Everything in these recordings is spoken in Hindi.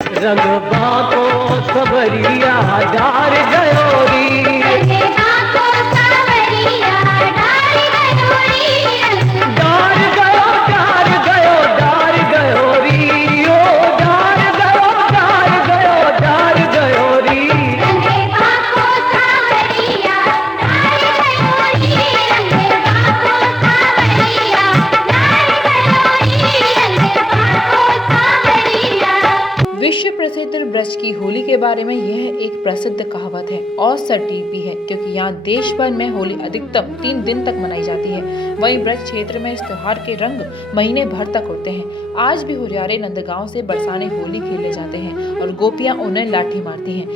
रंग बाको सबरिया डार गयोरी डार गयो डार गयोरी ओ डार गयोरी विश्व प्रसिद्ध ब्रज की होली के बारे में यह एक प्रसिद्ध कहावत है और सटीक भी है, क्योंकि यहाँ देश भर में होली अधिकतम 3 दिन तक मनाई जाती है। वहीं ब्रज क्षेत्र में इस त्योहार के रंग महीने भर तक उड़ते हैं। आज भी हुरियारे नंदगांव से बरसाने होली खेले जाते हैं और गोपियां उन्हें लाठी मारती हैं।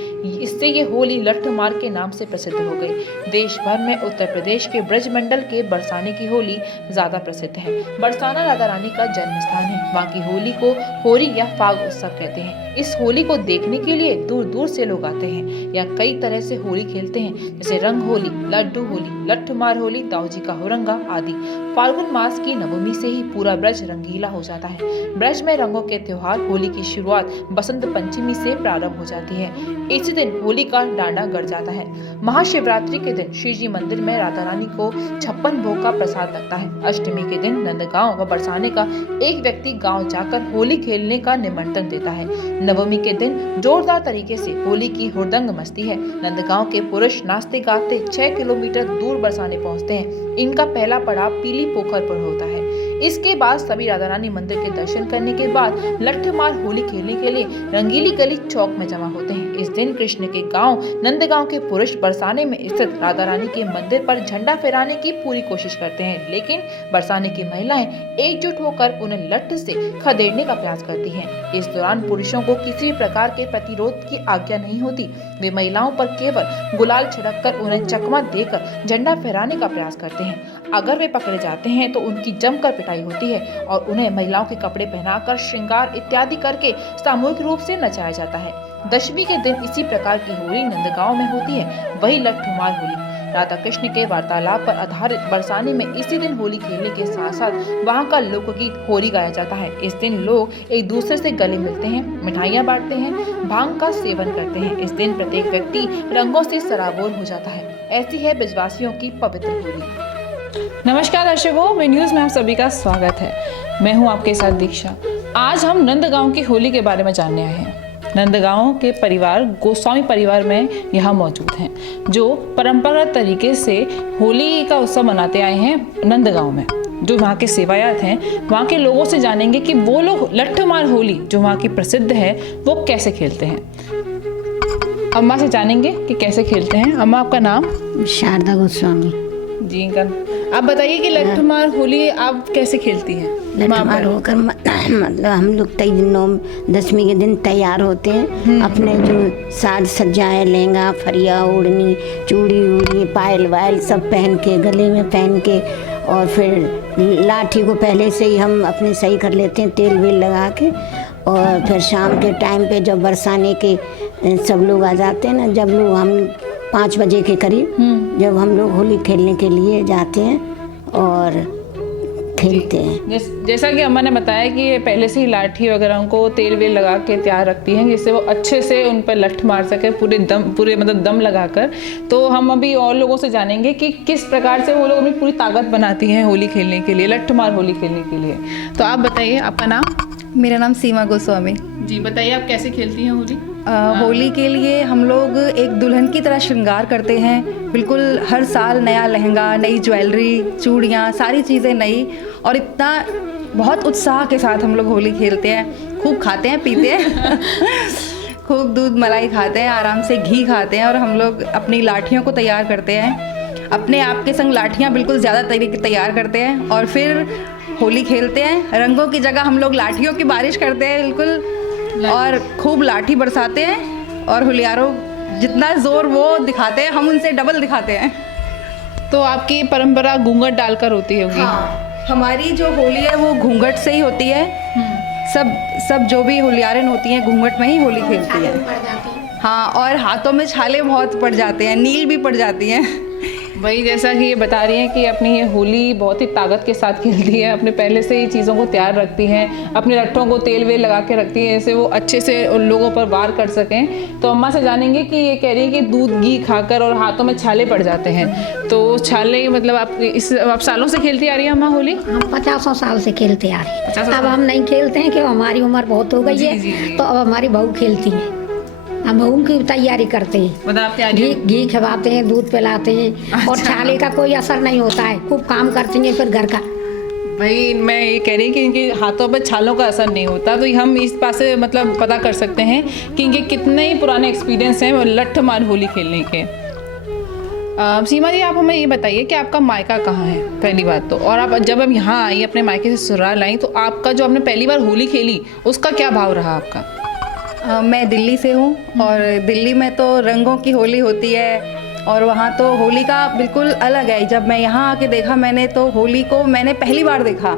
इससे ये होली लठ मार के नाम से प्रसिद्ध हो गई। देश भर में उत्तर प्रदेश के ब्रज मंडल के बरसाने की होली ज्यादा प्रसिद्ध है। बरसाना राधा रानी का जन्म स्थान है। वहाँ की होली को होरी या फाग उत्सव कहते हैं। इस होली को देखने के लिए दूर दूर से लोग आते हैं या कई तरह से होली खेलते हैं, जैसे रंग होली, लड्डू होली, लठ मार होली, दाऊजी का हुरंगा आदि। फाल्गुन मास की नवमी से ही पूरा ब्रज रंगीला हो जाता है। ब्रज में रंगों के त्योहार होली की शुरुआत बसंत पंचमी से प्रारंभ हो जाती है। इसी दिन होली का डांडा गड़ जाता है। महाशिवरात्रि के दिन श्री जी मंदिर में राधा रानी को 56 भोग का प्रसाद लगता है। अष्टमी के दिन नंदगांव व बरसाने का एक व्यक्ति गांव जाकर होली खेलने का निमंत्रण देता है। नवमी के दिन जोरदार तरीके से होली की हुड़दंग मचती है। नंदगांव के पुरुष नाचते गाते 6 किलोमीटर दूर बरसाने पहुंचते हैं। इनका पहला पड़ाव पीली पोखर पर होता है। इसके बाद सभी राधा रानी मंदिर के दर्शन करने के बाद लट्ठमार होली खेलने के लिए रंगीली गली चौक में जमा होते हैं। इस दिन कृष्ण के गांव नंदगांव के पुरुष बरसाने में स्थित राधा रानी के मंदिर पर झंडा फहराने की पूरी कोशिश करते हैं, लेकिन बरसाने की महिलाएं एकजुट होकर उन्हें लट्ठ से खदेड़ने का प्रयास करती हैं। इस दौरान पुरुषों को किसी भी प्रकार के प्रतिरोध की आज्ञा नहीं होती। वे महिलाओं पर केवल गुलाल छिड़क कर उन्हें चकमा देकर झंडा फहराने का प्रयास करते हैं। अगर वे पकड़े जाते हैं तो उनकी जमकर पिटाई होती है और उन्हें महिलाओं के कपड़े पहनाकर श्रृंगार इत्यादि करके सामूहिक रूप से नचाया जाता है। दशमी के दिन इसी प्रकार की होली नंदगांव में होती है। वही लट्ठमार होली राधा कृष्ण के वार्तालाप पर आधारित बरसाने में इसी दिन होली खेलने के साथ साथ वहाँ का लोकगीत होली गाया जाता है। इस दिन लोग एक दूसरे से गले मिलते हैं, मिठाइयाँ बांटते हैं, भांग का सेवन करते हैं। इस दिन प्रत्येक व्यक्ति रंगों से सराबोर हो जाता है। ऐसी है ब्रजवासियों की पवित्र होली। नमस्कार दर्शकों, मेरी न्यूज़ में आप सभी का स्वागत है। मैं हूं आपके साथ दीक्षा। आज हम नंदगांव की होली के बारे में जानने आए हैं। नंदगांव के परिवार गोस्वामी परिवार में यहाँ मौजूद हैं, जो परंपरागत तरीके से होली का उत्सव मनाते आए हैं नंदगांव में। जो वहाँ के सेवायत हैं, वहाँ के लोगों से जानेंगे कि वो लोग लट्ठमार होली जो वहाँ की प्रसिद्ध है वो कैसे खेलते हैं। अम्मा से जानेंगे कि कैसे खेलते हैं। अम्मा, आपका नाम? शारदा गोस्वामी जी का। आप बताइए कि लट्ठमार होली आप कैसे खेलती हैं? लट्ठमार होकर मतलब हम लोग 10वीं के दिन तैयार होते हैं। अपने जो साज सज्जाएं, लहंगा, फरिया, ओढ़नी, चूड़ी वूड़ी, पायल वायल सब पहन के, गले में पहन के, और फिर लाठी को पहले से ही हम अपने सही कर लेते हैं तेल वेल लगा के। और फिर शाम के टाइम पे जब बरसाने के सब लोग आ जाते हैं ना, जब लोग हम 5 बजे के करीब जब हम लोग होली खेलने के लिए जाते हैं और खेलते हैं। जैसा कि अम्मा ने बताया कि ये पहले से ही लाठी वगैरह को तेल वेल लगा के तैयार रखती हैं, जिससे वो अच्छे से उन पर लठ मार सके पूरे मतलब दम लगाकर। तो हम अभी और लोगों से जानेंगे कि किस प्रकार से वो लोग अपनी पूरी ताकत बनाती हैं होली खेलने के लिए, लट्ठमार होली खेलने के लिए। तो आप बताइए, आपका नाम? मेरा नाम सीमा गोस्वामी। जी बताइए, आप कैसे खेलती हैं होली? होली के लिए हम लोग एक दुल्हन की तरह श्रृंगार करते हैं। बिल्कुल हर साल नया लहंगा, नई ज्वेलरी, चूड़ियाँ, सारी चीज़ें नई, और इतना बहुत उत्साह के साथ हम लोग होली खेलते हैं। खूब खाते हैं, पीते हैं खूब दूध मलाई खाते हैं, आराम से घी खाते हैं, और हम लोग अपनी लाठियों को तैयार करते हैं। अपने आप के संग लाठियाँ बिल्कुल ज़्यादा तरीके तैयार करते हैं और फिर होली खेलते हैं। रंगों की जगह हम लोग लाठियों की बारिश करते हैं बिल्कुल, और खूब लाठी बरसाते हैं, और होलियारों जितना जोर वो दिखाते हैं हम उनसे डबल दिखाते हैं। तो आपकी परंपरा घूंघट डालकर होती होगी? हाँ, हमारी जो होली है वो घूंघट से ही होती है। सब जो भी होलियारन होती हैं घूंघट में ही होली खेलती है। हाँ, और हाथों में छाले बहुत पड़ जाते हैं, नील भी पड़ जाती हैं। वही जैसा कि ये बता रही हैं कि अपनी ये होली बहुत ही ताकत के साथ खेलती है, अपने पहले से ही चीज़ों को तैयार रखती हैं, अपने लट्ठों को तेल वेल लगा के रखती हैं, ऐसे वो अच्छे से उन लोगों पर वार कर सकें। तो अम्मा से जानेंगे कि ये कह रही है कि दूध घी खाकर और हाथों में छाले पड़ जाते हैं, तो छाले मतलब आप सालों से खेलती आ रही हैं अम्मा होली? हम 50 साल से खेलते आ रहे हैं। 50 अब हम नहीं खेलते हैं क्यों, हमारी उम्र बहुत हो गई है। तो अब हमारी बहू खेलती है, हम बहू की तैयारी करते हैं, मतलब घी खिलाते हैं, दूध पिलाते हैं। और छाले का कोई असर नहीं होता है, खूब काम करती हैं फिर घर का। भाई मैं ये कह रही कि इनके हाथों पर छालों का असर नहीं होता, तो हम इस पास से मतलब पता कर सकते हैं कि इनके कितने ही पुराने एक्सपीरियंस हैं लट्ठ मार होली खेलने के। सीमा जी, आप हमें ये बताइए कि आपका मायका कहाँ है पहली बात तो, और आप जब अब यहाँ आई अपने मायके से ससुराल आई तो आपका जो आपने पहली बार होली खेली उसका क्या भाव रहा आपका? मैं दिल्ली से हूँ और दिल्ली में तो रंगों की होली होती है और वहाँ तो होली का बिल्कुल अलग है। जब मैं यहाँ आके देखा मैंने, तो होली को मैंने पहली बार देखा।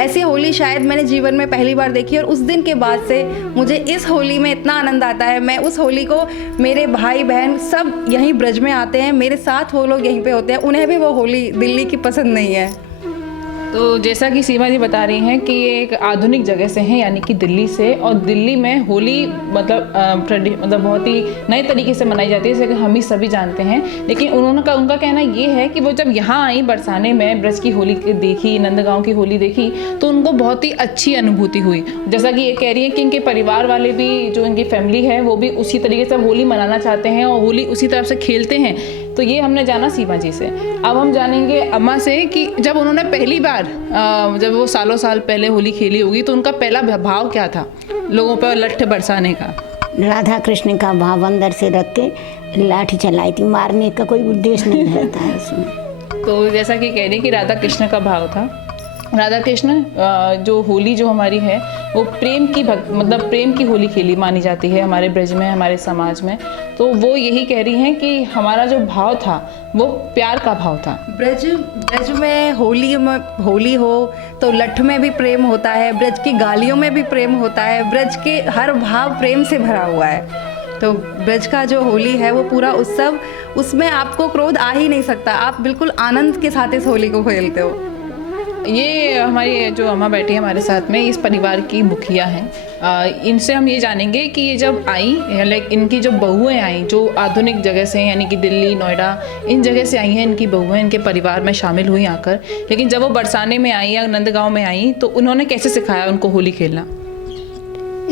ऐसी होली शायद मैंने जीवन में पहली बार देखी और उस दिन के बाद से मुझे इस होली में इतना आनंद आता है। मैं उस होली को, मेरे भाई बहन सब यहीं ब्रज में आते हैं, मेरे साथ वो लोग यहीं पे होते हैं, उन्हें भी वो होली दिल्ली की पसंद नहीं है। तो जैसा कि सीमा जी बता रही हैं कि ये एक आधुनिक जगह से हैं, यानी कि दिल्ली से, और दिल्ली में होली मतलब बहुत ही नए तरीके से मनाई जाती है, जैसे कि हम ही सभी जानते हैं। लेकिन उनका कहना ये है कि वो जब यहाँ आई बरसाने में ब्रज की होली देखी, नंदगांव की होली देखी, तो उनको बहुत ही अच्छी अनुभूति हुई। जैसा कि ये कह रही है कि इनके परिवार वाले भी, जो इनकी फैमिली है, वो भी उसी तरीके से होली मनाना चाहते हैं और होली उसी तरह से खेलते हैं। तो ये हमने जाना सीमा जी से। अब हम जानेंगे अम्मा से कि जब उन्होंने पहली बार जब वो सालों साल पहले होली खेली होगी तो उनका पहला भाव क्या था लोगों पर लट्ठ बरसाने का? राधा कृष्ण का भाव अंदर से रख के लाठी चलाई थी, मारने का कोई उद्देश्य नहीं रहता है उसमें। तो जैसा कि कह रही कि राधा कृष्ण का भाव था। राधा कृष्ण जो होली जो हमारी है वो प्रेम की मतलब प्रेम की होली खेली मानी जाती है हमारे ब्रज में, हमारे समाज में। तो वो यही कह रही हैं कि हमारा जो भाव था वो प्यार का भाव था। ब्रज में होली हो तो लठ में भी प्रेम होता है, ब्रज की गालियों में भी प्रेम होता है, ब्रज के हर भाव प्रेम से भरा हुआ है। तो ब्रज का जो होली है वो पूरा उत्सव, उसमें आपको क्रोध आ ही नहीं सकता, आप बिल्कुल आनंद के साथ इस होली को खेलते हो। ये हमारी जो अम्मा बैठी है हमारे साथ में, इस परिवार की मुखिया हैं। इनसे हम ये जानेंगे कि ये जब आई, लाइक इनकी जो बहुएं आई जो आधुनिक जगह से, यानी कि दिल्ली, नोएडा, इन जगह से आई हैं, इनकी बहुएं इनके परिवार में शामिल हुई आकर, लेकिन जब वो बरसाने में आई या नंदगांव में आई तो उन्होंने कैसे सिखाया उनको होली खेलना?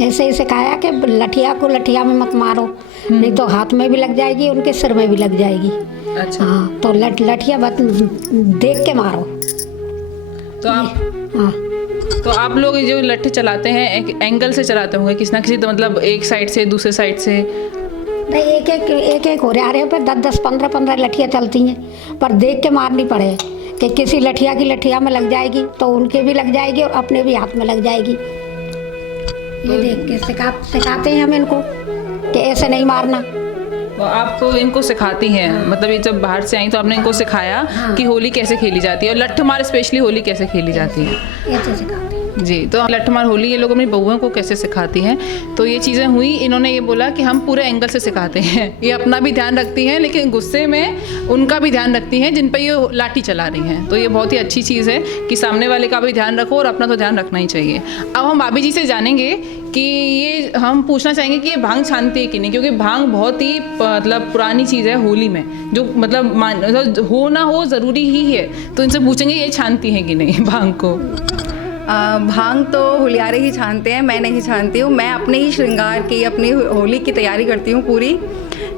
ऐसे ही सिखाया कि लठिया को लठिया में मत मारो, नहीं तो हाथ में भी लग जाएगी, उनके सिर में भी लग जाएगी। अच्छा। हाँ, तो लठिया देख के मारो। तो आप लोग जो लट्ठ चलाते हैं एक एंगल से चलाते होंगे किसी ना किसी, तो मतलब एक साइड से दूसरे साइड से नहीं, एक हो रहे पे 10-10, 15-15 लठियाँ चलती हैं, पर देख के मारनी पड़े कि किसी लठिया की लठिया में लग जाएगी तो उनके भी लग जाएगी और अपने भी हाथ में लग जाएगी। ये देख के सिखाते हैं हम इनको कि ऐसे नहीं मारना। तो आपको इनको सिखाती हैं, मतलब ये जब बाहर से आई तो आपने इनको सिखाया कि होली कैसे खेली जाती है और लट्ठ मार स्पेशली होली कैसे खेली जाती है? ऐसे सिखाते हैं जी। तो लट्ठ मार होली ये लोग अपनी बहुओं को कैसे सिखाती हैं, तो ये चीज़ें हुई। इन्होंने ये बोला कि हम पूरे एंगल से सिखाते हैं, ये अपना भी ध्यान रखती हैं लेकिन गुस्से में उनका भी ध्यान रखती हैं जिन पर ये लाठी चला रही हैं। तो ये बहुत ही अच्छी चीज़ है कि सामने वाले का भी ध्यान रखो और अपना तो ध्यान रखना ही चाहिए। अब हम भाभी जी से जानेंगे कि ये हम पूछना चाहेंगे कि ये भांग छानती है कि नहीं, क्योंकि भांग बहुत ही मतलब पुरानी चीज़ है होली में, जो मतलब हो ना हो ज़रूरी ही है। तो इनसे पूछेंगे ये छानती हैं कि नहीं भांग को? भांग तो होलियारे ही छानते हैं, मैं नहीं छानती हूँ। मैं अपने ही श्रृंगार की, अपनी होली की तैयारी करती हूँ पूरी।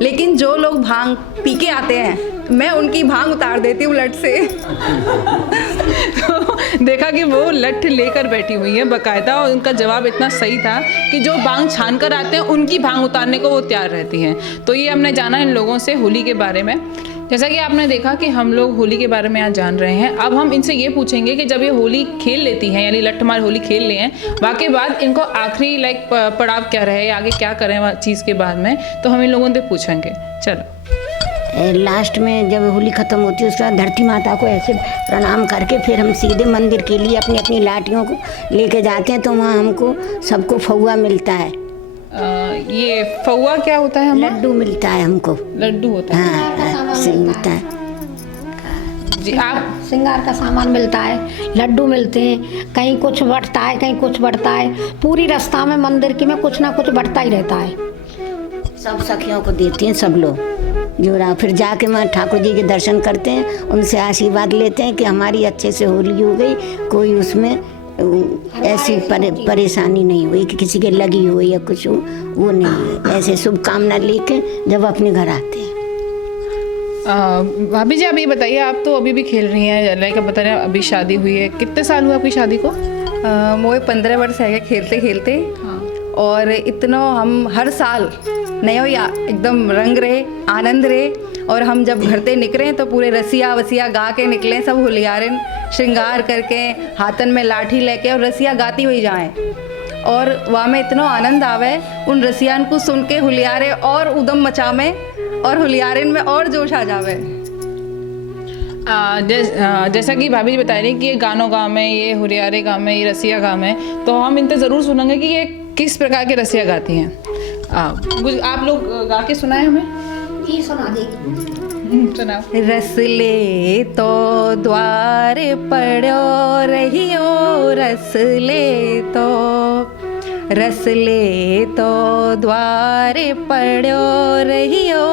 लेकिन जो लोग भांग पी के आते हैं मैं उनकी भांग उतार देती हूँ लट से। तो देखा कि वो लठ लेकर बैठी हुई है बाकायदा, और उनका जवाब इतना सही था कि जो भांग छान कर आते हैं उनकी भांग उतारने को वो तैयार रहती हैं। तो ये हमने जाना इन लोगों से होली के बारे में। जैसा कि आपने देखा कि हम लोग होली के बारे में आज जान रहे हैं। अब हम इनसे ये पूछेंगे कि जब ये होली खेल लेती हैं, यानी लट्ठ मार होली खेल ले हैं, वाकई बाद इनको आखिरी पड़ाव क्या रहे, आगे क्या करें चीज़ के बाद में, तो हम इन लोगों से पूछेंगे। चलो, लास्ट में जब होली ख़त्म होती है उसके बाद धरती माता को ऐसे प्रणाम करके फिर हम सीधे मंदिर के लिए अपनी अपनी लाठियों को लेके जाते हैं। तो वहाँ हमको सबको फौआ मिलता है। ये फौआ क्या होता है? लड्डू मिलता है हमको। लड्डू होता है? हाँ, ऐसे मिलता है। जी आप श्रृंगार का सामान मिलता है, लड्डू मिलते हैं, कहीं कुछ बढ़ता है कहीं कुछ बढ़ता है। पूरी रास्ता में मंदिर की में कुछ ना कुछ बढ़ता ही रहता है। सब सखियों को देते हैं सब लोग जोड़ा, फिर जाके वहाँ ठाकुर जी के दर्शन करते हैं, उनसे आशीर्वाद लेते हैं कि हमारी अच्छे से होली हो गई, कोई उसमें ऐसी परेशानी नहीं हुई कि किसी के लगी हो या कुछ हो, वो नहीं है। ऐसे शुभकामना लेके जब अपने घर आते हैं। भाभी जी आप ये बताइए, आप तो अभी भी खेल रही हैं, लाइक आप बता रहे हैं अभी शादी हुई है, कितने साल हुआ आपकी शादी को? मोए 15 वर्ष है खेलते खेलते। हाँ। और इतना हम हर साल नयो या एकदम रंग रहे, आनंद रहे। और हम जब घर से निकले तो पूरे रसिया वसिया गा के निकले, सब होलियारन श्रृंगार करके, हाथन में लाठी लेके और रसिया गाती हुई जाएं। और वहाँ में इतना आनंद आवे उन रसियान को सुन के, होलियारे और उदम मचावे और होलियारन में और जोश आ जावे। जैसा कि भाभी जी बता रही कि ये गानों गाँव में, ये हुरियारे गाँव में, ये रसिया गाँव में, तो हम इनसे ज़रूर सुनेंगे कि ये किस प्रकार के रसिया गाती हैं। कुछ आप लोग गा के सुनाए हमें। ये सुना देगी। सुनाओ। रसले तो द्वार पड़ो रहियो, रसले तो द्वार पड़ो रहियो,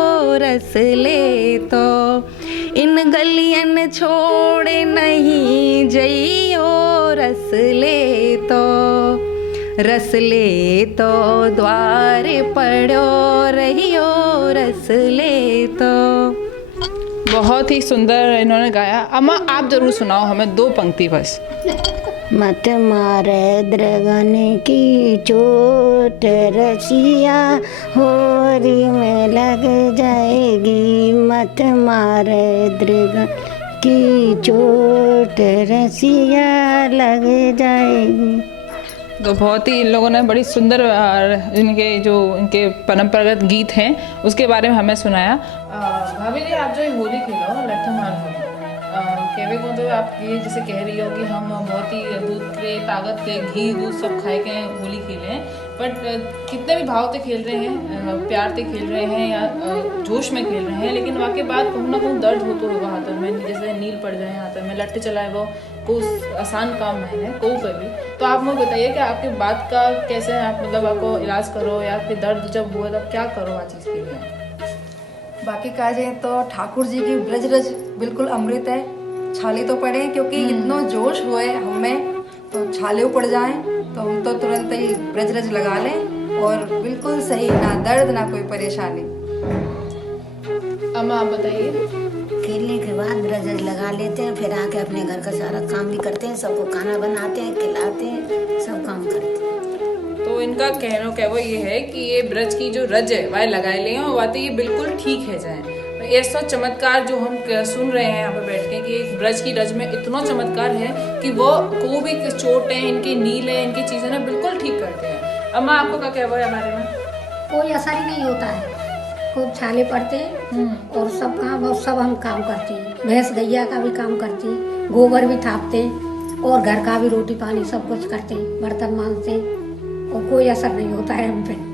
रसले तो इन गलियन छोड़ नहीं जइयो, रसले तो द्वार पड़ो रहियो, रसले तो। बहुत ही सुंदर इन्होंने गाया। अम्मा आप जरूर सुनाओ हमें 2 पंक्ति बस। मत मारे द्रगन की चोट, रसिया होरी में लग जाएगी। मत मारे द्रगन की चोट, रसिया लग जाएगी। तो बहुत ही इन लोगों ने बड़ी सुंदर इनके परंपरागत गीत हैं उसके बारे में हमें सुनाया। भाभी जी आप जो ये होली खेलो लट्ठा मार होली, कहवे को तो आप ये जैसे कह रही हो कि हम बहुत ही दूध के, ताकत के, घी दूध सब खाए के होली खेले हैं, बट कितने भी भाव से खेल रहे हैं, प्यार से खेल रहे हैं या जोश में खेल रहे हैं, लेकिन वाकई बात कहूँ ना कहूँ दर्द होता होगा हाथों में, जैसे नील पड़ जाए हाथों में, लट्ठे चलाए वो कोई आसान काम नहीं है कोई पर भी। तो आप मुझे बताइए कि आपके बात का कैसे आप मतलब आपको इलाज करो या फिर दर्द जब हुआ तब क्या करो आ चीज़ के लिए? बाकी कहा जाए तो ठाकुर जी की ब्रज रज बिल्कुल अमृत है। छाले तो पड़े क्योंकि इतना जोश हुए हमें, तो छाले पड़ जाएं तो हम तो तुरंत ही ब्रज रज लगा लें और बिल्कुल सही, ना दर्द ना कोई परेशानी। अम्मा आप बताइए। खेलने के बाद ब्रज लगा लेते हैं, फिर आके अपने घर का सारा काम भी करते हैं, सबको खाना बनाते हैं, खिलाते हैं, सब काम करते हैं। तो इनका कहना ये है कि ये ब्रज की जो रज है वह लगाए लें और बातें ये बिल्कुल ठीक है जाए। ऐसा चमत्कार जो हम सुन रहे हैं यहाँ पर बैठ के कि एक ब्रज की रज में इतना चमत्कार है कि वो को भी चोट है, इनके नील है, इनकी चीज़ें ना बिल्कुल ठीक करते हैं। अम्मा आपको क्या कहना है हमारे में? कोई असर ही नहीं होता है, खूब छाले पड़ते हैं और सब काम सब हम काम करते हैं। भैंस गैया का भी काम करते हैं, गोबर भी थापते हैं और घर का भी रोटी पानी सब कुछ करते हैं, बर्तन मांजते हैं और कोई असर नहीं होता है हम पे।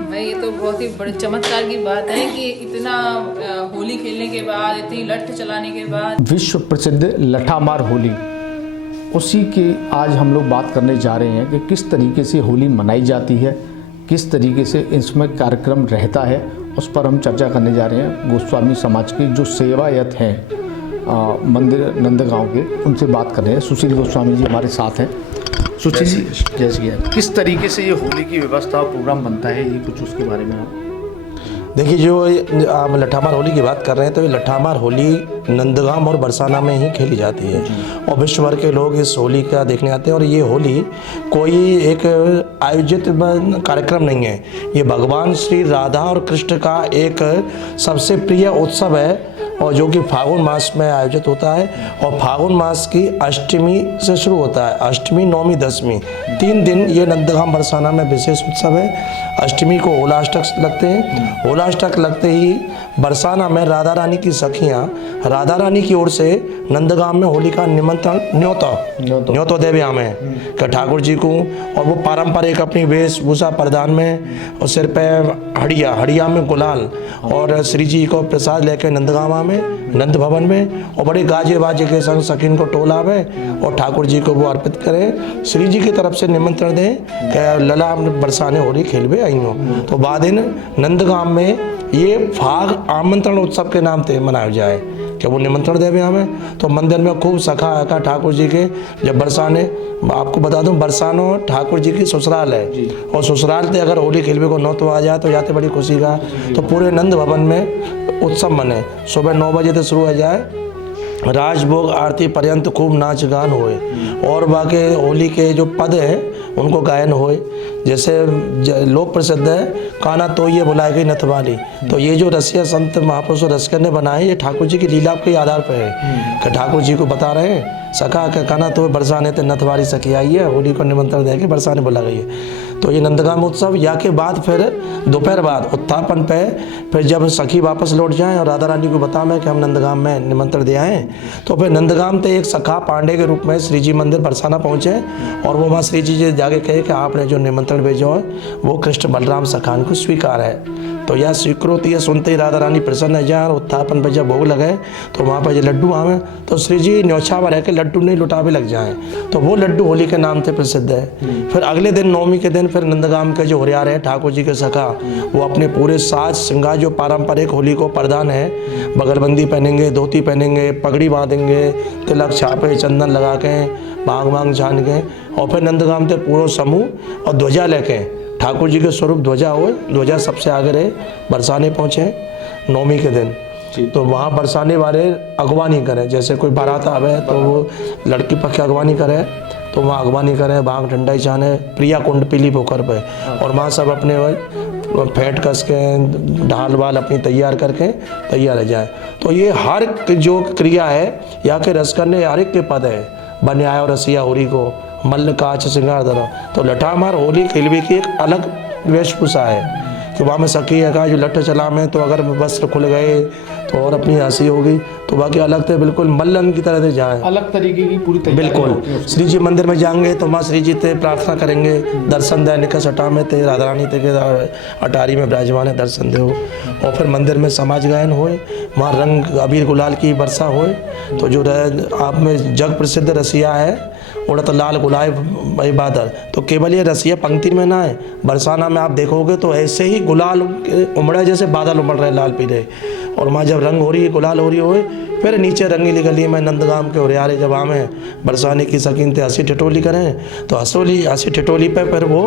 भाई ये तो बहुत ही बड़े चमत्कार की बात है कि इतना होली खेलने के बाद, इतनी लठ चलाने के बाद। विश्व प्रसिद्ध लठामार होली, उसी की आज हम लोग बात करने जा रहे हैं कि किस तरीके से होली मनाई जाती है, किस तरीके से इसमें कार्यक्रम रहता है, उस पर हम चर्चा करने जा रहे हैं। गोस्वामी समाज के जो सेवायत हैं मंदिर नंदगांव के, उनसे बात कर रहे हैं। सुशील गोस्वामी जी हमारे साथ हैं। सुशील जी जैसे किस तरीके से ये होली की व्यवस्था प्रोग्राम बनता है, ये कुछ उसके बारे में आप? देखिए, जो आप लट्ठामार होली की बात कर रहे हैं तो ये लट्ठामार होली नंदगांव और बरसाना में ही खेली जाती है और विश्व भर के लोग इस होली का देखने आते हैं। और ये होली कोई एक आयोजित कार्यक्रम नहीं है, ये भगवान श्री राधा और कृष्ण का एक सबसे प्रिय उत्सव है और जो कि फागुन मास में आयोजित होता है और फागुन मास की अष्टमी से शुरू होता है। अष्टमी, नवमी, दशमी 3 दिन ये नंदगांव बरसाना में विशेष उत्सव है। अष्टमी को होलाष्टक लगते हैं, होलाष्टक लगते ही बरसाना में राधा रानी की सखियाँ राधा रानी की ओर से नंदगांव में होली का निमंत्रण न्योतो देव्या में कि ठाकुर जी को, और वो पारंपरिक अपनी वेशभूषा प्रदान में और सिर पे हड़िया में गुलाल और श्री जी को प्रसाद लेकर नंदगांव में नंद भवन में, और बड़े गाजे बाजे के संग सखीन को टोलावे और ठाकुर जी को वो अर्पित करें। श्री जी की तरफ से निमंत्रण दें कि लला बरसाने होली खेलवे आई हो। तो बाद इन नंदगाम में ये फाग आमंत्रण उत्सव के नाम से मनाया जाए कि वो निमंत्रण देवे हमें। तो मंदिर में खूब सखा हका ठाकुर जी के जब बरसाने, आपको बता दूं बरसानो ठाकुर जी की ससुराल है, और ससुराल से अगर होली खेलवे को नौतो आ जाए तो जाते बड़ी खुशी का। तो पूरे नंद भवन में उत्सव मने, सुबह 9 बजे से शुरू हो जाए, राजभोग आरती पर्यंत खूब नाच गान होए, और बाकी होली के जो पद हैं उनको गायन होए। जैसे लोक प्रसिद्ध है काना तो ये बुलाए गई नथवाली, तो ये जो रसिया संत महापुरुष रसिकर ने बनाए ये ठाकुर जी की लीला के आधार पर है कि ठाकुर जी को बता रहे हैं सखा के काना तो बरसाने ते नथवाली सखी आई है, होली को निमंत्रण देके बरसाने बुला गई है। तो ये नंदगाम उत्सव या के बाद फिर दोपहर बाद उत्थापन पे फिर जब सखी वापस लौट जाएं और राधा रानी को बताएं कि हम नंदगाम में निमंत्रण दिया है, तो फिर नंदगाम ते एक सखा पांडे के रूप में श्री जी मंदिर बरसाना पहुँचे, और वो वहाँ श्री जी से जाके कहे कि आपने जो निमंत्रण भेजो है वो कृष्ण बलराम सखान को स्वीकार है। तो यह स्वीकृत ये सुनते ही राधा रानी प्रसन्न है जाए, और उत्थापन पर जब भोग लगे तो वहाँ पर जो लड्डू आवे तो श्री जी न्योछावर है कि लड्डू नहीं लुटावे लग जाएं, तो वो लड्डू होली के नाम से प्रसिद्ध है। फिर अगले दिन नवमी के दिन फिर नंदगाम के जो होरियार है ठाकुर जी के सखा, वो अपने पूरे साज श्रृंगार जो पारंपरिक होली को प्रदान है, बगलबंदी पहनेंगे, धोती पहनेंगे, पगड़ी बांधेंगे, तिलक छापे चंदन लगा के भांग भांग छान के, और फिर नंदगाम से पूरा समूह और ध्वजा लेके ठाकुर जी के स्वरूप ध्वजा हो, ध्वजा सबसे आगे रहे, बरसाने पहुँचे नवमी के दिन। तो वहाँ बरसाने वाले अगवानी करें, जैसे कोई बारात आवे तो वो लड़की पक्ष अगवानी करे, तो वहाँ अगवानी करें, भांग ठंडाई छाने प्रिया कुंड पीली पोखर पे, और वहाँ सब अपने फेंट कस के ढाल वाल अपनी तैयार करके तैयार रह जाए। तो ये हर जो क्रिया है या के रस करने हर एक के पद है, बन्यायो रसिया होली को मल्ल काच श्रृंगार धरा। तो लठामार होली खेलवे की एक अलग वेशभूषा है कि वहाँ में सखी है का जो लठ चला में, तो अगर वस्त्र खुल गए तो और अपनी हंसी होगी, तो बाकी अलग थे बिल्कुल मल्लन की तरह से जाएं, अलग तरीके की पूरी तैयारी बिल्कुल। श्री जी मंदिर में जाएंगे तो माँ श्री जी ते प्रार्थना करेंगे, दर्शन दे निकस अटा में ते राधा रानी ते के अटारी में विराजमान है, दर्शन दे। और फिर मंदिर में समाज गायन होए, वहाँ रंग अबीर गुलाल की वर्षा होए। तो जो आप में जग प्रसिद्ध रसिया है उड़त लाल गुलाब भाई बादल, तो केवल ये रसिया पंक्ति में ना है, बरसाना में आप देखोगे तो ऐसे ही गुलाल उमड़े जैसे बादल उमड़ रहे लाल पीले, और वहाँ जब रंग हो रही है गुलाल हो रही हो, फिर नीचे रंगीली गली में नंदगाम के होरियारे जब आमे बरसाने की सकीन थे हंसी ठिठोली करें, तो हंसी ठिठोली पे फिर वो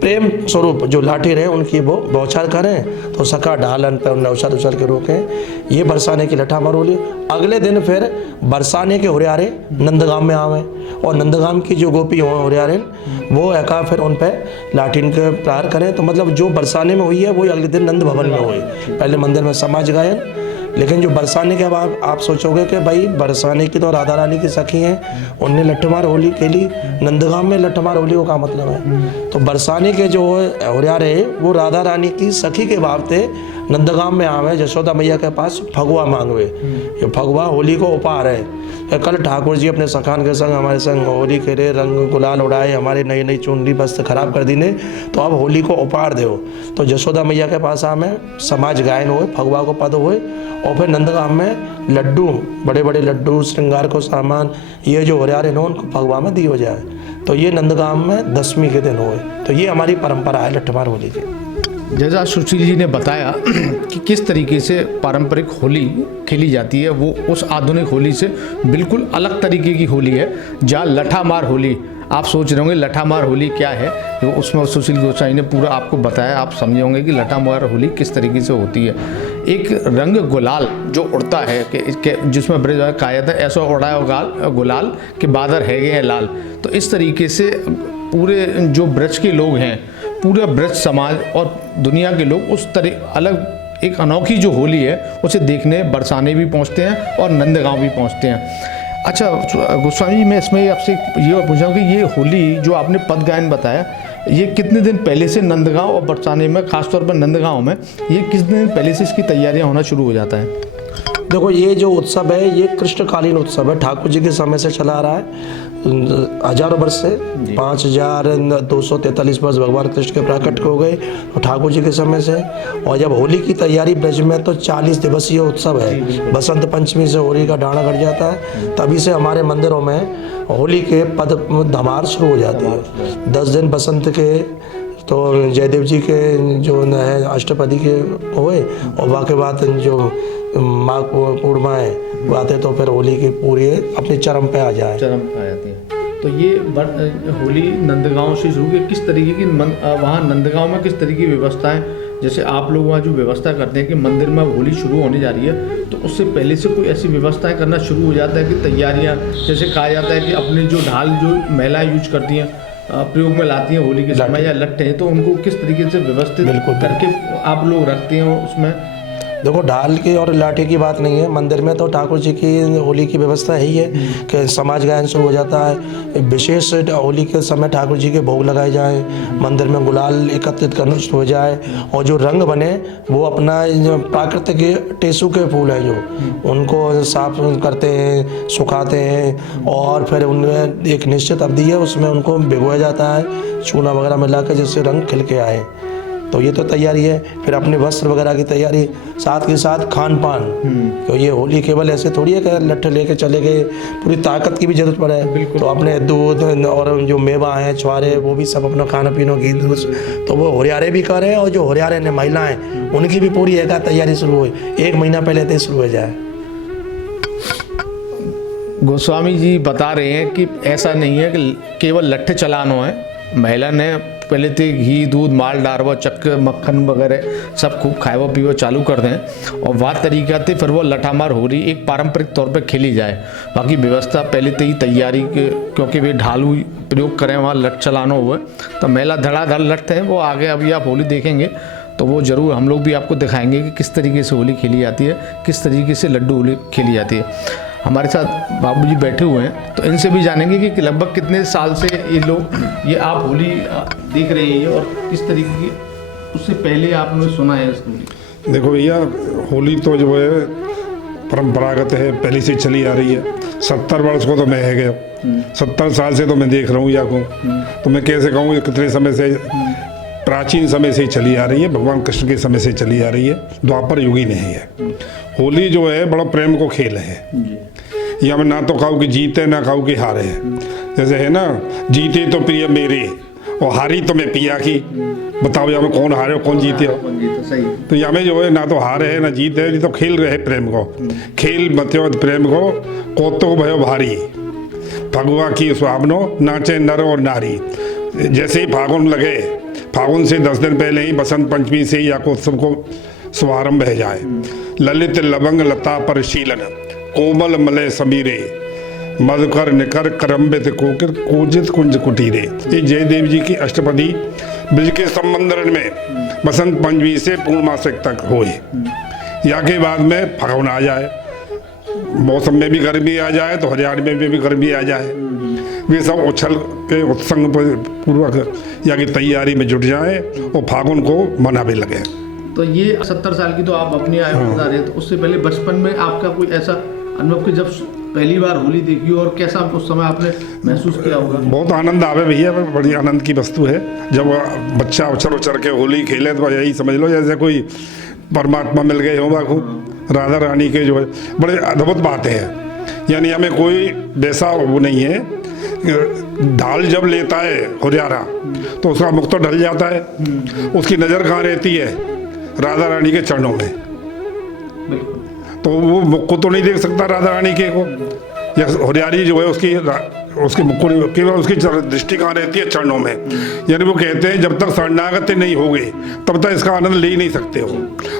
प्रेम स्वरूप जो लाठी रहे उनकी वो बौछार करें, तो सखा ढालन पे उन्हें उछल उछल के रोकें। ये बरसाने की लठा मरोली। अगले दिन फिर बरसाने के होरियारे नंदगाम में आवे, और नंदगाम की जो गोपी होरियारे वो एका फिर उन पर लाठीन के प्रहार करें। तो मतलब जो बरसाने में हुई है वही अगले दिन नंद भवन में हुई। पहले मंदिर में समाज गायन, लेकिन जो बरसाने के बाद आप सोचोगे कि भाई बरसाने की तो राधा रानी की सखी हैं, उनने लठमार होली खेली, नंदगाम में लठमार होली को क्या मतलब है? तो बरसाने के जो होरियारे वो राधा रानी की सखी के भाव थे नंदगाम में आवे, जशोदा मैया के पास फगुआ मांगवे। ये फगुआ होली को उपहार है। कल ठाकुर जी अपने सखान के संग हमारे संग होली खेले, रंग गुलाल उड़ाए, हमारी नई नई चुनरी वस्त्र खराब कर दी ने, तो अब होली को उपहार दो। तो जशोदा मैया के पास आमे समाज गायन हुए, फगुआ को पद हुए, और फिर नंदगाम में लड्डू, बड़े बड़े लड्डू, श्रृंगार को सामान, ये जो होरियारे हैं उनको फगुआ में दी हो जाए। तो ये नंदगाम में दशमी के दिन हुए। तो ये हमारी परंपरा है लठमार होली की। जैसा सुशील जी ने बताया कि किस तरीके से पारंपरिक होली खेली जाती है, वो उस आधुनिक होली से बिल्कुल अलग तरीके की होली है, जहाँ लठामार होली। आप सोच रहे होंगे लठामार होली क्या है, तो उसमें सुशील गोस्वामी ने पूरा आपको बताया। आप समझे होंगे कि लठामार होली किस तरीके से होती है। एक रंग गुलाल जो उड़ता है कि जिसमें ब्रज कायद है, ऐसा उड़ाया गुलाल के बादर है गए हैं लाल। तो इस तरीके से पूरे जो ब्रज के लोग हैं, पूरा ब्रज समाज और दुनिया के लोग उस तरह अलग एक अनोखी जो होली है उसे देखने बरसाने भी पहुंचते हैं और नंदगांव भी पहुंचते हैं। अच्छा गोस्वामी जी, मैं इसमें आपसे ये पूछा कि ये होली जो आपने पद गायन बताया, ये कितने दिन पहले से नंदगांव और बरसाने में, खासतौर पर नंदगांव में, ये कितने दिन पहले से इसकी तैयारियां होना शुरू हो जाता है? देखो ये जो उत्सव है ये कृष्णकालीन उत्सव है, ठाकुर जी के समय से चला आ रहा है। हजारों वर्ष से 5243 वर्ष भगवान कृष्ण के प्राकट हो गए और ठाकुर जी के समय से। और जब होली की तैयारी ब्रज में तो 40 दिवसीय उत्सव है। बसंत पंचमी से होली का डांडा घट जाता है, तभी से हमारे मंदिरों में होली के पद धमार शुरू हो जाती है। 10 दिन बसंत के तो जयदेव जी के जो है अष्टपदी के हुए, और बाकी बात जो माघ पूर्णिमा है वो आते तो फिर होली की पूरी अपने चरम पे आ जाए। चरम पे आ जाती है। तो ये होली नंदगांव से शुरू की किस तरीके की वहाँ नंदगांव में किस तरीके की व्यवस्था है? जैसे आप लोग वहाँ जो व्यवस्था करते हैं कि मंदिर में होली शुरू होने जा रही है, तो उससे पहले से कोई ऐसी व्यवस्थाएं करना शुरू हो जाता है कि तैयारियाँ, जैसे कहा जाता है कि अपने जो ढाल जो महिलाएं यूज करती हैं प्रयोग में लाती हैं होली के समय या लट्ठे हैं, तो उनको किस तरीके से व्यवस्थित करके आप लोग रखते हैं उसमें? देखो, ढाल की और लाठी की बात नहीं है। मंदिर में तो ठाकुर जी की होली की व्यवस्था ही है कि समाज गायन शुरू हो जाता है। विशेष होली के समय ठाकुर जी के भोग लगाए जाए, मंदिर में गुलाल एकत्रित करना शुरू हो जाए, और जो रंग बने वो अपना प्राकृतिक टेसू के फूल हैं जो उनको साफ करते हैं, सुखाते हैं, और फिर उनमें एक निश्चित अवधि है उसमें उनको भिगोया जाता है चूना वगैरह मिला कर, जिससे रंग खिल के आए। तो ये तो तैयारी है। फिर अपने वस्त्र वगैरह की तैयारी, साथ के साथ खान पान। तो ये होली केवल ऐसे थोड़ी है कि लट्ठे लेके चले गए, पूरी ताकत की भी जरूरत पड़े। तो अपने दूध और जो मेवा हैं, छुआरे, वो भी सब अपना खाना पीना, घी दूध, तो वो होरियारे भी कर रहे हैं। और जो होरियारे ने महिलाएं, उनकी भी पूरी एक तैयारी शुरू हुई, 1 महीना पहले से शुरू हो जाए। गोस्वामी जी बता रहे हैं कि ऐसा नहीं है कि केवल लट्ठे चलानो है। महिला ने पहले तो घी दूध माल डारवा चक्कर मक्खन वगैरह सब खूब खाएवा पीवा चालू कर दें, और वह तरीका थे फिर वो लठामार होली एक पारंपरिक तौर पे खेली जाए। बाकी व्यवस्था पहले तो ही तैयारी के, क्योंकि वे ढालू प्रयोग करें वहाँ लट चलाना हुआ, तो महिला धड़ाधड़ लट्ठे हैं वो आगे। अभी आप होली देखेंगे तो वो ज़रूर हम लोग भी आपको दिखाएंगे कि किस तरीके से होली खेली जाती है, किस तरीके से लड्डू होली खेली जाती है। हमारे साथ बाबूजी बैठे हुए हैं, तो इनसे भी जानेंगे कि लगभग कितने साल से ये लोग ये आप होली देख रहे हैं और किस तरीके की उससे पहले आपने सुना है इसको? देखो भैया, होली तो जो है परंपरागत है, पहले से चली आ रही है। 70 वर्ष को तो मैं है गया, 70 साल से तो मैं देख रहा हूँ या कहूँ तो मैं कैसे कहूँ, कितने समय से, प्राचीन समय से ही चली आ रही है, भगवान कृष्ण के समय से चली आ रही है, द्वापर युग ही नहीं है। होली जो है बड़ा प्रेम को खेल है। या मैं ना तो कहूँ कि जीते ना कहूँ कि हारे। जैसे है ना, जीते तो प्रिय मेरे और हारी तो मैं पिया की। बताओ या में कौन हारे कौन जीते हो? तो या में जो है ना तो हारे है ना जीत है, तो खेल रहे प्रेम को। खेल बत्यो प्रेम को कोतो भयो भारी, फगुआ की सुहावनो नाचे नर और नारी। जैसे ही फागुन लगे, फागुन से 10 दिन पहले ही बसंत पंचमी से या उत्सव को शुभारंभ है जाए। ललित लवंग लता पर शीलन, कोमल मलय समीरे, मधुकर निकर करम्बित कोकिर कोजित कुंज कुटीरे। ये जयदेव जी की अष्टपदी ब्रज के संबंधरण में बसंत पंचमी से पूर्णमासिक तक होए। या के बाद में फागुन आ जाए, मौसम में भी गर्मी आ जाए तो हरियाणा में भी गर्मी आ जाए। वे सब उछल के उत्संग पूर्वक या की तैयारी में जुट जाए और फागुन को मना भी लगे। तो ये 70 साल की तो आप अपनी आयु बता रहे हैं, तो उससे पहले बचपन में आपका कोई ऐसा अनुभव कि जब पहली बार होली देखी और कैसा उस समय आपने महसूस किया होगा? बहुत आनंद आवे भैया, बड़ी आनंद की वस्तु है। जब बच्चा उछल उछल के होली खेले तो यही समझ लो जैसे कोई परमात्मा मिल गए हो बाखू, राधा रानी के जो है बड़े अद्भुत बातें हैं। यानी हमें कोई वैसा वो नहीं है। ढाल जब लेता है होरियारा तो उसका मुख तो ढल जाता है, उसकी नज़र कहाँ रहती है? राधा रानी के चरणों में। तो वो मुख को तो नहीं देख सकता राधा रानी के को, या होरियारी जो है उसके मुख को केवल उसकी दृष्टि कहाँ रहती है? चरणों में। यानी वो कहते हैं जब तक शरणागति नहीं होगी तब तक इसका आनंद ले ही नहीं सकते हो।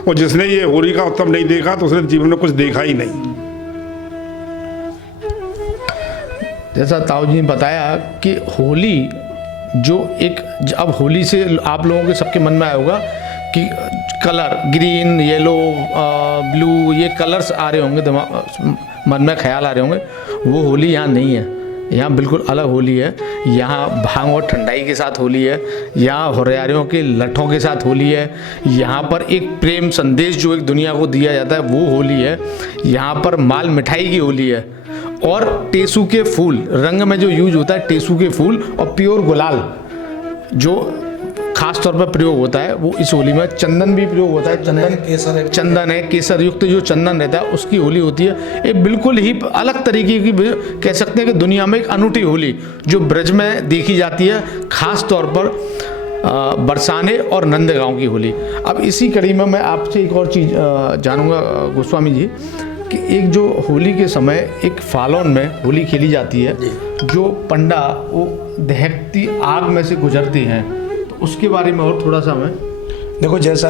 और जिसने ये होली का उत्सव नहीं देखा तो उसने जीवन में कुछ देखा ही नहीं। जैसा ताऊ जी ने बताया कि होली जो एक, अब होली से आप लोगों के सबके मन में आया होगा कि कलर ग्रीन येलो ब्लू ये कलर्स आ रहे होंगे, मन में ख्याल आ रहे होंगे। वो होली यहाँ नहीं है, यहाँ बिल्कुल अलग होली है। यहाँ भांग और ठंडाई के साथ होली है, यहाँ होरियारियों के लठों के साथ होली है। यहाँ पर एक प्रेम संदेश जो एक दुनिया को दिया जाता है वो होली है। यहाँ पर माल मिठाई की होली है। और टेसू के फूल, रंग में जो यूज होता है टेसू के फूल और प्योर गुलाल जो खास तौर पर प्रयोग होता है, वो इस होली में चंदन भी प्रयोग होता है। चंदन है, केसर युक्त जो चंदन रहता है उसकी होली होती है। एक बिल्कुल ही अलग तरीके की कह सकते हैं कि दुनिया में एक अनूठी होली जो ब्रज में देखी जाती है, खास तौर पर बरसाने और नंदगांव की होली। अब इसी कड़ी में मैं आपसे एक और चीज़ जानूंगा गोस्वामी जी कि एक जो होली के समय एक फालोन में होली खेली जाती है, जो पंडा वो दहकती आग में से गुजरते हैं, तो उसके बारे में और थोड़ा सा हमें। देखो, जैसा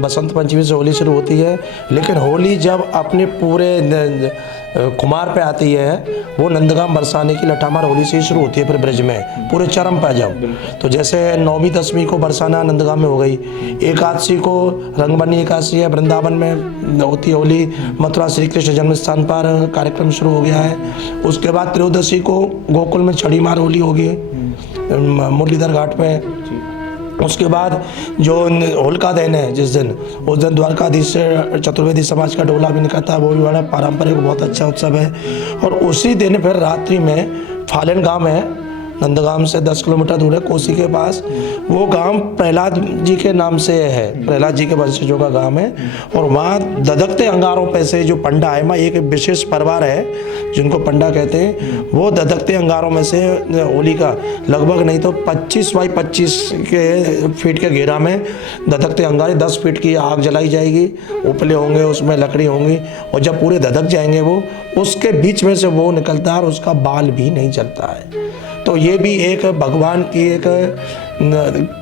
बसंत पंचमी से होली शुरू होती है, लेकिन होली जब अपने पूरे कुमार पे आती है, वो नंदगांव बरसाने की लठामार होली से ही शुरू होती है। फिर ब्रज में पूरे चरम पे जब, तो जैसे 9वीं 10वीं को बरसाना नंदगांव में हो गई, एकादशी को रंगबनी एकादशी है वृंदावन में होती है होली, मथुरा श्री कृष्ण जन्म स्थान पर कार्यक्रम शुरू हो गया है। उसके बाद त्रयोदशी को गोकुल में छड़ी मार होली होगी मुरलीधर घाट पे। उसके बाद जो होलिका दहन है जिस दिन, उस दिन द्वारकाधीश से चतुर्वेदी समाज का डोला भी निकलता है, वो भी बड़ा पारंपरिक बहुत अच्छा उत्सव है। और उसी दिन फिर रात्रि में फालन गांव है, नंदगांव से 10 किलोमीटर दूर है, कोसी के पास। वो गांव प्रहलाद जी के नाम से है, प्रहलाद जी के वंशजों का गांव है। और वहाँ दधकते अंगारों पे से जो पंडा है, वहाँ एक विशेष परिवार है जिनको पंडा कहते हैं, वो दधकते अंगारों में से होली का लगभग नहीं तो 25 बाई 25 के फीट के घेरा में दधकते अंगारे 10 फीट की आग जलाई जाएगी, उपले होंगे, उसमें लकड़ी होंगी, और जब पूरे दधक जाएंगे वो, उसके बीच में से वो निकलता है और उसका बाल भी नहीं जलता है। तो ये भी एक भगवान की एक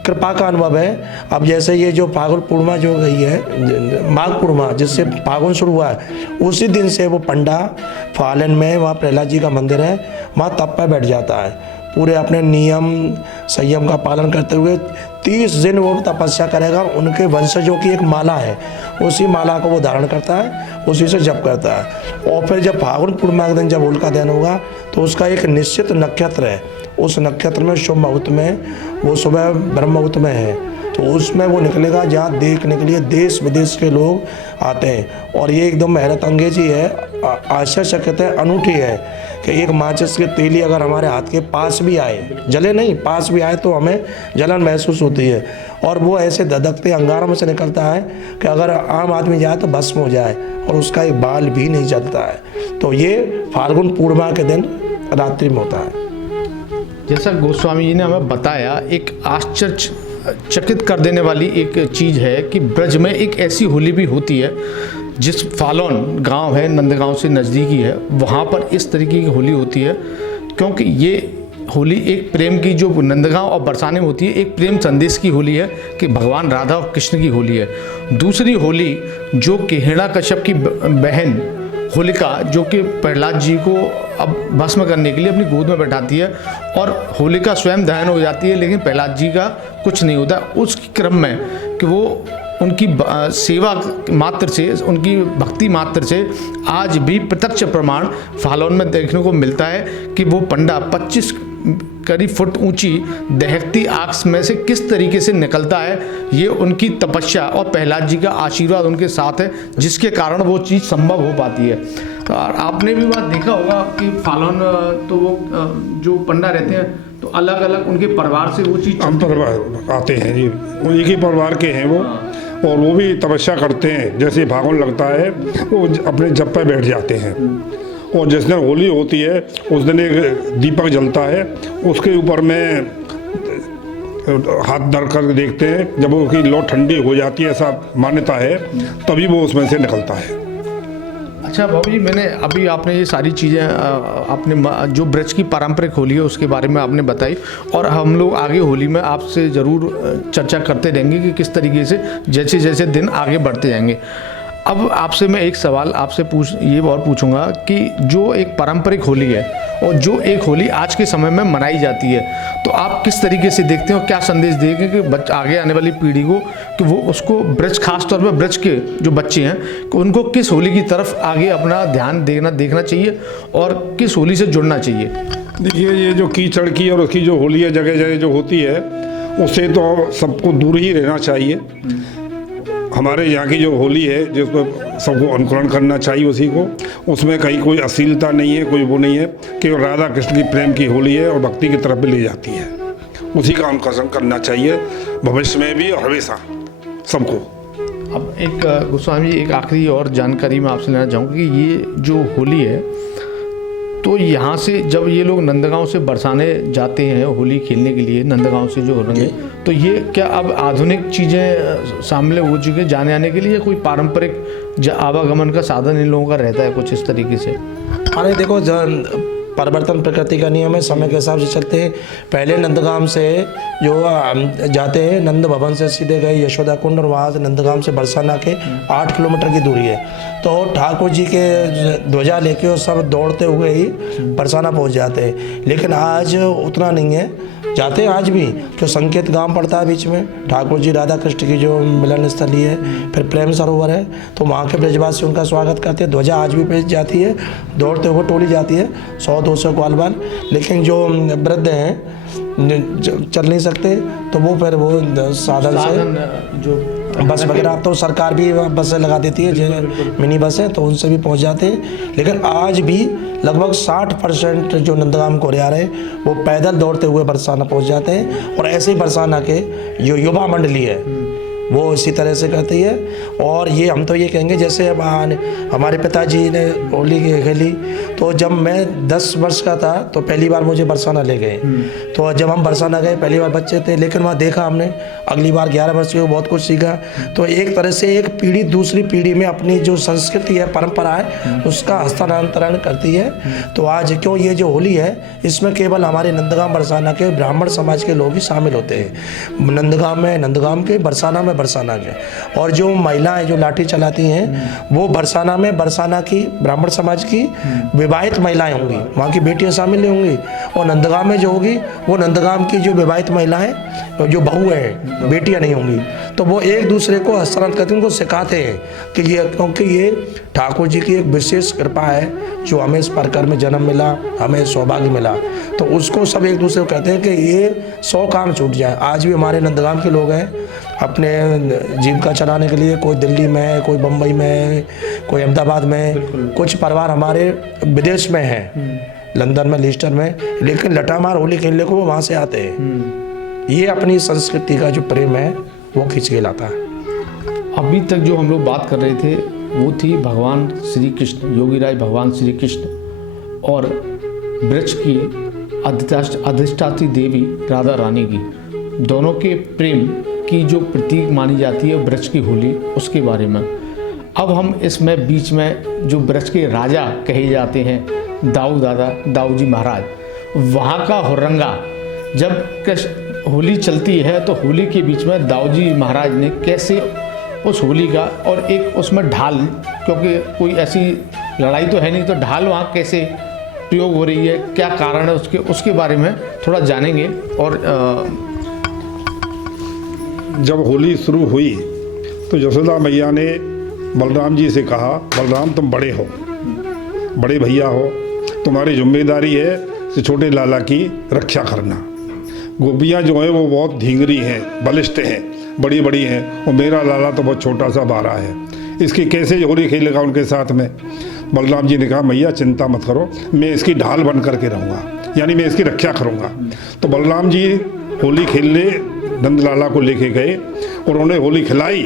कृपा का अनुभव है। अब जैसे ये जो फागुन पूर्णिमा जो गई है, माघ पूर्णिमा जिससे फागुन शुरू हुआ है, उसी दिन से वो पंडा फालन में, वहाँ प्रहलाद जी का मंदिर है, वहाँ तप पे बैठ जाता है। पूरे अपने नियम संयम का पालन करते हुए 30 दिन वो तपस्या करेगा। उनके वंशजों की एक माला है, उसी माला को वो धारण करता है, उसी से जप करता है। और फिर जब फागुन पूर्णिमा के दिन जब होलिका दहन होगा, तो उसका एक निश्चित नक्षत्र है, उस नक्षत्र में शुभ मुहूर्त में, वो सुबह ब्रह्म मुहूर्त में है, तो उसमें वो निकलेगा, जहाँ देखने के लिए देश विदेश के लोग आते हैं। और ये एकदम हैरत अंगेजी है, आश्चर्यचकित है, अनूठी है कि एक माचिस की तीली अगर हमारे हाथ के पास भी आए, जले नहीं, पास भी आए, तो हमें जलन महसूस होती है। और वो ऐसे धधकते अंगारों में से निकलता है कि अगर आम आदमी जाए तो भस्म हो जाए, और उसका एक बाल भी नहीं जलता है। तो ये फाल्गुन पूर्णिमा के दिन रात्रि में होता है। जैसा गोस्वामी जी ने हमें बताया, एक आश्चर्यचकित कर देने वाली एक चीज़ है कि ब्रज में एक ऐसी होली भी होती है, जिस फालोन गांव है, नंदगांव से नज़दीकी है, वहाँ पर इस तरीके की होली होती है। क्योंकि ये होली एक प्रेम की, जो नंदगांव और बरसाने में होती है, एक प्रेम संदेश की होली है कि भगवान राधा और कृष्ण की होली है। दूसरी होली जो कि हिरण्याकश्यप की बहन होलिका, जो कि प्रहलाद जी को अब भस्म करने के लिए अपनी गोद में बैठाती है, और होलिका स्वयं दहन हो जाती है, लेकिन प्रहलाद जी का कुछ नहीं होता। उस क्रम में कि वो उनकी सेवा मात्र से, उनकी भक्ति मात्र से आज भी प्रत्यक्ष प्रमाण फालोन में देखने को मिलता है कि वो पंडा 25 करीब फुट ऊंची दहकती आग में से किस तरीके से निकलता है। ये उनकी तपस्या और प्रहलाद जी का आशीर्वाद उनके साथ है, जिसके कारण वो चीज़ संभव हो पाती है। और आपने भी बात देखा होगा कि फालोन तो वो जो पंडा रहते हैं, तो अलग अलग उनके परिवार से वो चीज़ हम परिवार आते हैं जी, वो एक ही परिवार के हैं वो, और वो भी तपस्या करते हैं। जैसे फागुन लगता है वो अपने जप पे बैठ जाते हैं, और जिस दिन होली होती है उस दिन एक दीपक जलता है, उसके ऊपर में हाथ धर कर देखते हैं, जब उसकी लौ ठंडी हो जाती है, ऐसा मान्यता है, तभी वो उसमें से निकलता है। अच्छा बाबू जी, मैंने अभी आपने ये सारी चीज़ें आपने जो ब्रज की पारंपरिक होली है उसके बारे में आपने बताई, और हम लोग आगे होली में आपसे ज़रूर चर्चा करते रहेंगे कि किस तरीके से जैसे जैसे दिन आगे बढ़ते जाएंगे। अब आपसे मैं एक सवाल आपसे ये और पूछूंगा कि जो एक पारंपरिक होली है और जो एक होली आज के समय में मनाई जाती है, तो आप किस तरीके से देखते हो, क्या संदेश देंगे कि आगे आने वाली पीढ़ी को कि वो उसको ब्रज, खास तौर पर ब्रज के जो बच्चे हैं, कि उनको किस होली की तरफ आगे अपना ध्यान देखना चाहिए और किस होली से जुड़ना चाहिए? देखिए, ये जो कीचड़ की और उसकी जो होली है जगह जगह जो होती है, उससे तो सबको दूर ही रहना चाहिए। हमारे यहाँ की जो होली है जिसको सबको अनुकरण करना चाहिए उसी को, उसमें कहीं कोई अश्लीलता नहीं है, कोई वो नहीं है, केवल राधा कृष्ण की प्रेम की होली है और भक्ति की तरफ भी ले जाती है। उसी का अनुकरण करना चाहिए भविष्य में भी और हमेशा सबको। अब एक गोस्वामी जी, एक आखिरी और जानकारी मैं आपसे लेना चाहूँगा कि ये जो होली है, तो यहाँ से जब ये लोग नंदगांव से बरसाने जाते हैं होली खेलने के लिए, नंदगांव से जो रंगे, तो ये क्या अब आधुनिक चीज़ें शामिल हो चुकी है जाने आने के लिए, कोई पारंपरिक आवागमन का साधन इन लोगों का रहता है कुछ इस तरीके से? अरे देखो, परिवर्तन प्रकृति का नियम है, समय के हिसाब से चलते हैं। पहले नंदगाम से जो जाते हैं, नंद भवन से सीधे गए यशोदा कुंड और वहाँ से नंदगाम से बरसाना के 8 किलोमीटर की दूरी है। तो ठाकुर जी के ध्वजा लेके और सब दौड़ते हुए ही बरसाना पहुँच जाते हैं। लेकिन आज उतना नहीं है, जाते हैं आज भी। जो संकेत गांव पड़ता है बीच में, ठाकुर जी राधा कृष्ण की जो मिलन स्थली है, फिर प्रेम सरोवर है, तो वहाँ के ब्रजवासी उनका स्वागत करते हैं। ध्वजा आज भी भेज जाती है, दौड़ते हुए टोली जाती है 100-200 ग्वालबाल। लेकिन जो वृद्ध हैं चल नहीं सकते, तो वो फिर वो साधन से जो बस वगैरह, तो सरकार भी बसें लगा देती है, जो मिनी बस है, तो उनसे भी पहुंच जाते हैं। लेकिन आज भी लगभग 60% जो नंदगाम कोरियार है वो पैदल दौड़ते हुए बरसाना पहुंच जाते हैं। और ऐसे ही बरसाना के जो युवा मंडली है वो इसी तरह से करती है। और ये हम तो ये कहेंगे, जैसे हमारे पिताजी ने होली खेली, तो जब मैं 10 वर्ष का था तो पहली बार मुझे बरसाना ले गए। तो जब हम बरसाना गए, पहली बार बच्चे थे, लेकिन वहाँ देखा हमने, अगली बार 11 वर्ष के बहुत कुछ सीखा। तो एक तरह से एक पीढ़ी दूसरी पीढ़ी में अपनी जो संस्कृति है, परंपरा है, उसका हस्तांतरण करती है। तो आज क्यों ये जो होली है, इसमें केवल हमारे नंदगाम बरसाना के ब्राह्मण समाज के लोग ही शामिल होते हैं। नंदगाम में नंदगाम के, बरसाना में बरसाना के। और जो महिलाएं जो लाठी चलाती हैं, वो बरसाना में बरसाना की ब्राह्मण समाज की विवाहित महिलाएं होंगी, वहाँ की बेटियां शामिल नहीं होंगी। और नंदगाम में जो होगी वो नंदगाम की जो विवाहित महिलाएं, जो बहू हैं, बेटियां नहीं होंगी। तो वो एक दूसरे को हस्तांतरित करते, उनको सिखाते हैं कि ये, क्योंकि ये ठाकुर जी की एक विशेष कृपा है जो हमें इस प्रकार में जन्म मिला, हमें सौभाग्य मिला। तो उसको सब एक दूसरे को कहते हैं कि ये 100 काम छूट जाए। आज भी हमारे नंदगाम के लोग हैं, अपने जीविका चलाने के लिए, कोई दिल्ली में है, कोई बम्बई में है, कोई अहमदाबाद में, कुछ परिवार हमारे विदेश में है, लंदन में, लीस्टर में, लेकिन लठामार होली खेलने को वो वहाँ से आते हैं। ये अपनी संस्कृति का जो प्रेम है वो खींच के लाता है। अभी तक जो हम लोग बात कर रहे थे वो थी भगवान श्री कृष्ण, योगीराज भगवान श्री कृष्ण और ब्रज की अधिष्ठात्री देवी राधा रानी की, दोनों के प्रेम की जो प्रतीक मानी जाती है ब्रज की होली, उसके बारे में। अब हम इसमें बीच में जो ब्रज के राजा कहे जाते हैं, दाऊ जी महाराज, वहाँ का हुर्रंगा, जब कृष्ण होली चलती है तो होली के बीच में दाऊ जी महाराज ने कैसे उस होली का, और एक उसमें ढाल, क्योंकि कोई ऐसी लड़ाई तो है नहीं, तो ढाल वहाँ कैसे प्रयोग हो रही है, क्या कारण है उसके बारे में थोड़ा जानेंगे। और जब होली शुरू हुई तो यशोदा मैया ने बलराम जी से कहा, बलराम तुम बड़े हो, बड़े भैया हो, तुम्हारी जिम्मेदारी है कि छोटे लाला की रक्षा करना। गोपियाँ जो हैं वो बहुत धींगरी हैं, बलिष्ठ हैं, बड़ी बड़ी हैं, और मेरा लाला तो बहुत छोटा सा बारा है, इसकी कैसे होली खेलेगा उनके साथ में। बलराम जी ने कहा, मैया चिंता मत करो, मैं इसकी ढाल बन करके रहूँगा, यानी मैं इसकी रक्षा करूँगा। तो बलराम जी होली खेलने नंदलाला को लेके गए और उन्हें होली खिलाई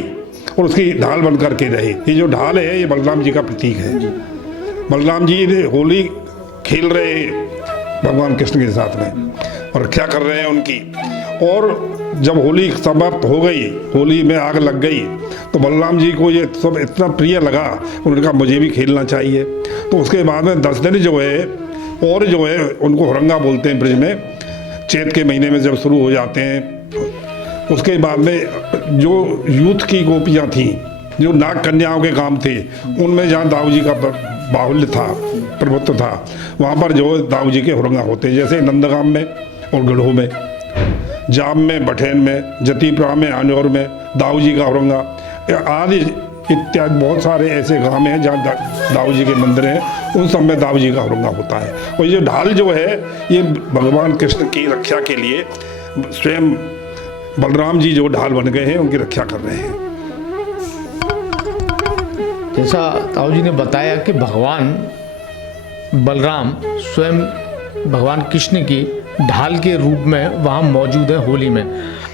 और उसकी ढाल बन करके रहे। ये जो ढाल है ये बलराम जी का प्रतीक है। बलराम जी होली खेल रहे भगवान कृष्ण के साथ में और रक्षा कर रहे हैं उनकी। और जब होली समाप्त हो गई, होली में आग लग गई, तो बलराम जी को ये सब इतना प्रिय लगा, उन्होंने कहा मुझे भी खेलना चाहिए। तो उसके बाद में 10 दिन जो है, और जो है उनको हुरंगा बोलते हैं ब्रज में, चैत के महीने में जब शुरू हो जाते हैं। उसके बाद में जो यूथ की गोपियाँ थीं, जो नाग कन्याओं के काम थे, उनमें जहाँ दाऊ जी का बाहुल्य था, प्रभुत्व था, वहाँ पर जो दाऊ जी के हुरंगा होते हैं, जैसे नंदगाम में और गढ़ो में, जाम में, बठेन में, जतीपुरा में, आनौर में दाऊ जी का हुरंगा आदि इत्यादि बहुत सारे ऐसे गाँव हैं जहाँ दाऊ जी के मंदिर हैं, उन सब में दाऊ जी का हुरंगा होता है। और ये ढाल जो है ये भगवान कृष्ण की रक्षा के लिए स्वयं बलराम जी जो ढाल बन गए हैं उनकी रक्षा कर रहे हैं। जैसा ताऊ जी ने बताया कि भगवान बलराम स्वयं भगवान कृष्ण की ढाल के रूप में वहाँ मौजूद है होली में।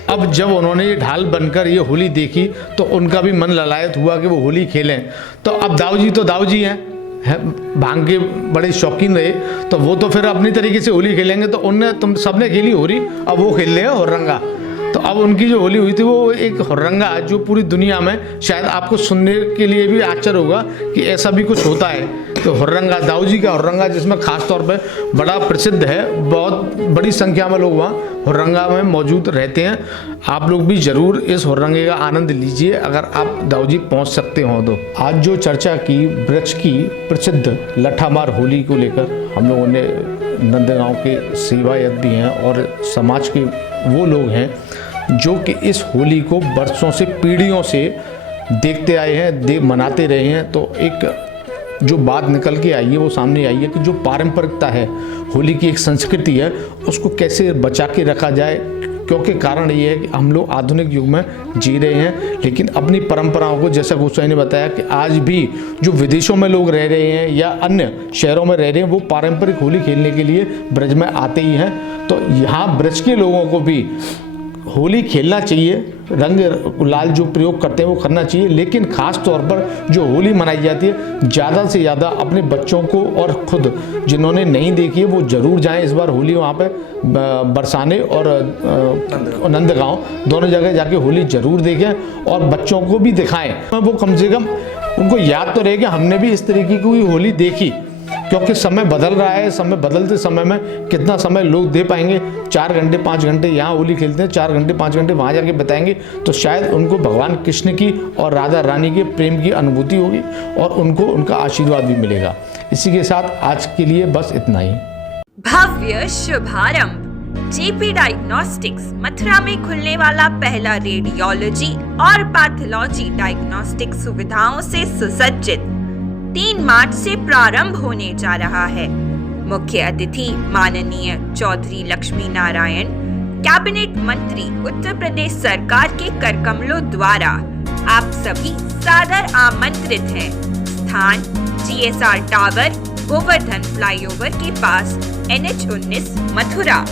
अब जब उन्होंने ये ढाल बनकर ये होली देखी तो उनका भी मन ललायत हुआ कि वो होली खेलें। तो अब दाऊ जी तो दाऊ जी हैं, भांग के बड़े शौकीन रहे, तो वो तो फिर अपनी तरीके से होली खेलेंगे। तो उनने तुम सबने खेली होली, अब वो खेल रहे हैं हुर्रंगा। तो अब उनकी जो होली हुई थी वो एक हुर्रंगा जो पूरी दुनिया में शायद आपको सुनने के लिए भी आश्चर्य होगा कि ऐसा भी कुछ होता है। तो हुर्रंगा, दाऊ जी का हुर्रंगा जिसमें खास तौर पे बड़ा प्रसिद्ध है, बहुत बड़ी संख्या में लोग वहाँ हुर्रंगा में मौजूद रहते हैं। आप लोग भी ज़रूर इस हुर्रंगे का आनंद लीजिए अगर आप दाऊ जी पहुँच सकते हो तो। आज जो चर्चा की ब्रज की प्रसिद्ध लट्ठामार होली को लेकर, हम लोगों ने नंदगांव के सेवायत भी हैं और समाज के वो लोग हैं जो कि इस होली को बरसों से, पीढ़ियों से देखते आए हैं, मनाते रहे हैं। तो एक जो बात निकल के आई है वो सामने आई है कि जो पारंपरिकता है, होली की एक संस्कृति है, उसको कैसे बचा के रखा जाए। क्योंकि कारण ये है कि हम लोग आधुनिक युग में जी रहे हैं, लेकिन अपनी परंपराओं को, जैसा गोसाई ने बताया कि आज भी जो विदेशों में लोग रह रहे हैं या अन्य शहरों में रह रहे हैं, वो पारंपरिक होली खेलने के लिए ब्रज में आते ही हैं। तो यहाँ ब्रज के लोगों को भी होली खेलना चाहिए, रंग गुलाल जो प्रयोग करते हैं वो करना चाहिए। लेकिन ख़ास तौर पर जो होली मनाई जाती है, ज़्यादा से ज़्यादा अपने बच्चों को और खुद जिन्होंने नहीं देखी है वो ज़रूर जाएं इस बार होली वहाँ पे बरसाने और नंदगांव दोनों जगह जाके होली ज़रूर देखें और बच्चों को भी दिखाएं। वो कम से कम उनको याद तो रहे कि हमने भी इस तरीके की कोई होली देखी। क्योंकि समय बदल रहा है, समय बदलते समय में कितना समय लोग दे पाएंगे। 4 घंटे 5 घंटे यहाँ होली खेलते हैं, 4 घंटे 5 घंटे वहाँ जाके बताएंगे, तो शायद उनको भगवान कृष्ण की और राधा रानी के प्रेम की अनुभूति होगी और उनको उनका आशीर्वाद भी मिलेगा। इसी के साथ आज के लिए बस इतना ही। भव्य शुभारंभ जेपी डायग्नोस्टिक्स, मथुरा में खुलने वाला पहला रेडियोलॉजी और पैथोलॉजी डायग्नोस्टिक सुविधाओं से सुसज्जित 3 मार्च से प्रारंभ होने जा रहा है। मुख्य अतिथि माननीय चौधरी लक्ष्मी नारायण, कैबिनेट मंत्री, उत्तर प्रदेश सरकार के करकमलों द्वारा आप सभी सादर आमंत्रित हैं। स्थान GSR टावर, गोवर्धन फ्लाईओवर के पास, NH 19 मथुरा।